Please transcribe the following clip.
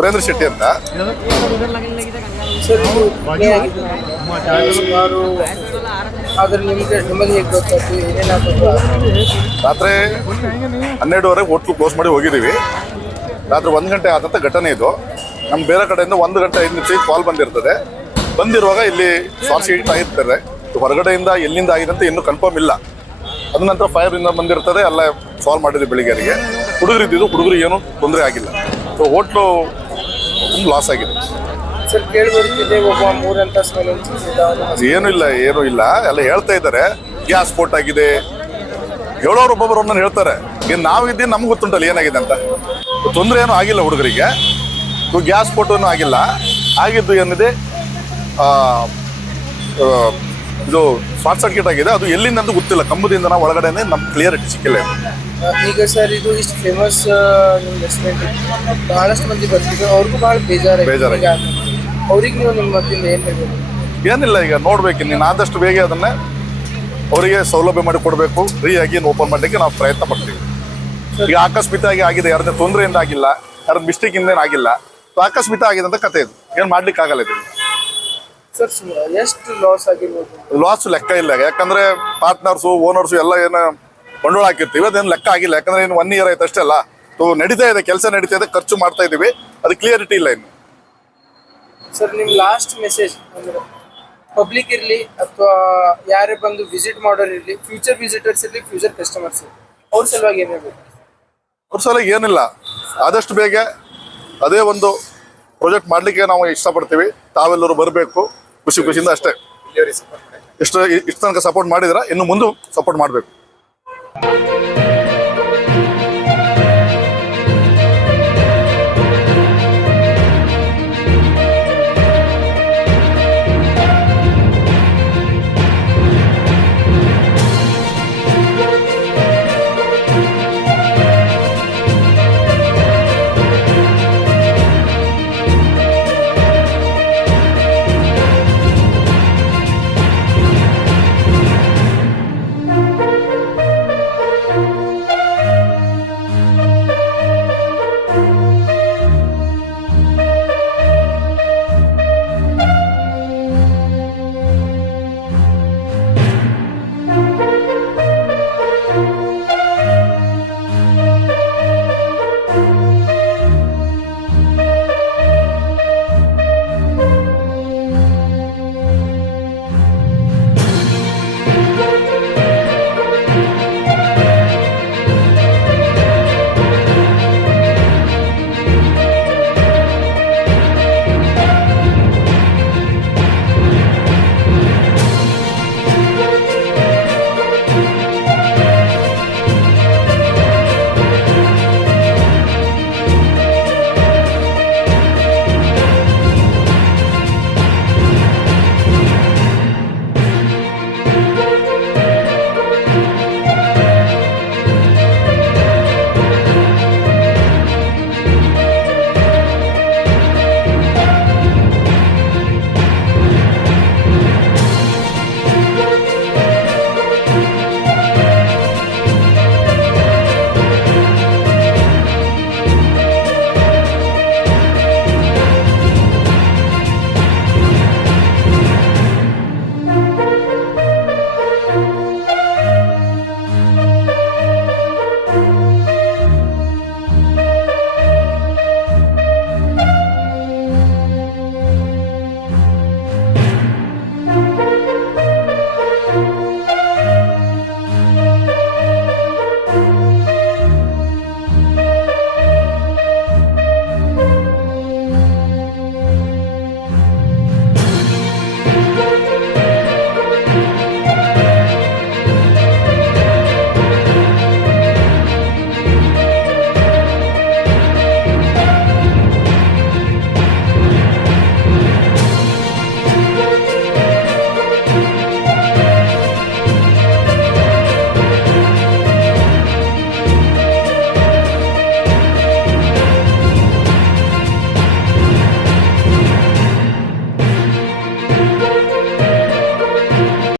ಸುರೇಂದ್ರ ಶೆಟ್ಟಿ ಅಂತ. ಸರ್ ಇದು ಸುಮಾರು ಆದ್ರೆ ನಿಮಗೆ ಹೇಗೆ ಗೊತ್ತಾಯ್ತು ಏನೇನಾಗ್ಬೇಕು? ರಾತ್ರಿ 12:30 ಹೋಟ್ಲು ಕ್ಲೋಸ್ ಮಾಡಿ ಹೋಗಿದ್ದೀವಿ. ರಾತ್ರಿ 1 ಗಂಟೆ ಆದಂಥ ಘಟನೆ ಇದು. ನಮ್ಮ ಬೇರೆ ಕಡೆಯಿಂದ 1 ಗಂಟೆ 5 ನಿಮಿಷ ಕಾಲ್ ಬಂದಿರ್ತದೆ. ಬಂದಿರುವಾಗ ಇಲ್ಲಿ ಶಾರ್ಟ್ ಸರ್ಕ್ಯೂಟ್ ಆಗಿರ್ತಾರೆ. ಹೊರಗಡೆಯಿಂದ ಎಲ್ಲಿಂದ ಆಗಿದೆ ಅಂತ ಇನ್ನೂ ಕನ್ಫರ್ಮ್ ಇಲ್ಲ. ಅದ ನಂತರ ಫೈರಿಂದ ಬಂದಿರ್ತದೆ. ಎಲ್ಲ ಸಾಲ್ವ್ ಮಾಡಿದ್ವಿ ಬೆಳಿಗ್ಗೆಗೆ. ಹುಡುಗರಿದ್ದು ಹುಡುಗರಿಗೆ ಏನೂ ತೊಂದರೆ ಆಗಿಲ್ಲ. ಸೊ ಹೋಟ್ಲು ತುಂಬ ಲಾಸ್ ಆಗಿದೆ. ಸರ್ ಕೇಳಿ ಬರ್ತಿದೆ ಒಬ್ಬ 3 ಅಂತಸ್ತು ಏನೂ ಇಲ್ಲ ಎಲ್ಲ ಹೇಳ್ತಾ ಇದ್ದಾರೆ ಗ್ಯಾಸ್ ಸ್ಫೋಟ ಆಗಿದೆ. ಹೇಳೋರು ಒಬ್ಬೊಬ್ಬರು ಒಂದನ್ನು ಹೇಳ್ತಾರೆ. ಇನ್ನು ನಾವಿದ್ದೀನಿ ನಮ್ಗೆ ಗೊತ್ತುಂಟಲ್ಲ ಏನಾಗಿದೆ ಅಂತ. ತೊಂದರೆ ಏನೂ ಆಗಿಲ್ಲ ಹುಡುಗರಿಗೆ. ಗ್ಯಾಸ್ ಸ್ಫೋಟನೂ ಆಗಿಲ್ಲ. ಆಗಿದ್ದು ಏನಿದೆ ಇದು ಶಾರ್ಟ್ ಸರ್ಕ್ಯೂಟ್ ಆಗಿದೆ. ಅದು ಎಲ್ಲಿಂದ ಅಂತ ಗೊತ್ತಿಲ್ಲ. ಕಂಬದಿಂದ ನಾವು ಒಳಗಡೆನೆ ನಮ್ಗೆ ಕ್ಲಿಯರಿಟಿ ಸಿಕ್ಕಿಲ್ಲ. ಈಗ ಸರ್ ಇದು ಇಷ್ಟು ಫೇಮಸ್ ನಿಮ್ಮ ರೆಸ್ಟೋರೆಂಟ್ ಬಹಳಷ್ಟು ಮಂದಿ ಬರ್ತಿದ್ರು. ಅವ್ರಿಗೂ ಭಾಳ ಬೇಜಾರಾಗಿ ಅವ್ರಿಗೆ ನೀವು ನಿಮ್ಮ ಮತ್ತಿಂದ ಏನು ಹೇಳ್ಬೇಕು? ಏನಿಲ್ಲ, ಈಗ ನೋಡ್ಬೇಕು. ನೀನು ಆದಷ್ಟು ಬೇಗ ಅದನ್ನೇ ಅವರಿಗೆ ಸೌಲಭ್ಯ ಮಾಡಿ ಕೊಡಬೇಕು. ಫ್ರೀಯಾಗಿ ಓಪನ್ ಮಾಡಲಿಕ್ಕೆ ನಾವು ಪ್ರಯತ್ನ ಪಡ್ತೀವಿ. ಈಗ ಆಕಸ್ಮಿಕವಾಗಿ ಆಗಿದೆ, ಯಾರದೇ ತೊಂದರೆಯಿಂದ ಆಗಿಲ್ಲ, ಯಾರದ್ದು ಮಿಸ್ಟೇಕಿಂದ ಆಗಿಲ್ಲ. ಆಕಸ್ಮಿಕ ಆಗಿದೆ ಅಂತ ಕತೆ ಇದು. ಏನು ಮಾಡ್ಲಿಕ್ಕೆ ಆಗಲ್ಲ ಇದು. ಸರ್ ಎಷ್ಟು ಲಾಸ್ ಆಗಿರ್ಬೋದು? ಲಾಸ್ ಲೆಕ್ಕ ಇಲ್ಲ. ಯಾಕಂದ್ರೆ ಪಾರ್ಟ್ನರ್ಸು ಓನರ್ಸು ಎಲ್ಲ ಏನು ಬಂಡವಾಳ ಹಾಕಿರ್ತೀವಿ, ಅದೇನು ಲೆಕ್ಕ ಆಗಿಲ್ಲ. ಯಾಕಂದ್ರೆ ಇನ್ನು 1 ಇಯರ್ ಆಯ್ತು ಅಷ್ಟೇ ಅಲ್ಲ. ನಡೀತಾ ಇದೆ, ಕೆಲಸ ನಡೀತಾ ಇದೆ, ಖರ್ಚು ಮಾಡ್ತಾ ಇದೀವಿ. ಅದು ಕ್ಲಿಯರಿಟಿ ಇಲ್ಲ ಇನ್ನು. ಸರ್ ನಿಮ್ಮ ಲಾಸ್ಟ್ ಮೆಸೇಜ್ ಅಂದ್ರೆ ಪಬ್ಲಿಕ್ ಇರಲಿ ಅಥವಾ ಯಾರೇ ಬಂದು ವಿಸಿಟ್ ಮಾಡೋರು ಇರಲಿ, ಫ್ಯೂಚರ್ ವಿಸಿಟರ್ಸ್ ಇರಲಿ, ಫ್ಯೂಚರ್ ಕಸ್ಟಮರ್ಸ್ ಇರಲಿ, ಅವ್ರ ಸಲುವಾಗಿ ಏನು ಹೇಳ್ಬೇಕು? ಅವ್ರ ಸಲುವಾಗಿ ಏನಿಲ್ಲ, ಆದಷ್ಟು ಬೇಗ ಅದೇ ಒಂದು ಪ್ರಾಜೆಕ್ಟ್ ಮಾಡಲಿಕ್ಕೆ ನಾವು ಇಷ್ಟಪಡ್ತೀವಿ. ತಾವೆಲ್ಲರೂ ಬರಬೇಕು ಖುಷಿಯಿಂದ ಅಷ್ಟೇ. ಇಷ್ಟು ತನಕ ಸಪೋರ್ಟ್ ಮಾಡಿದ್ರೆ ಇನ್ನು ಮುಂದೆ ಸಪೋರ್ಟ್ ಮಾಡಬೇಕು.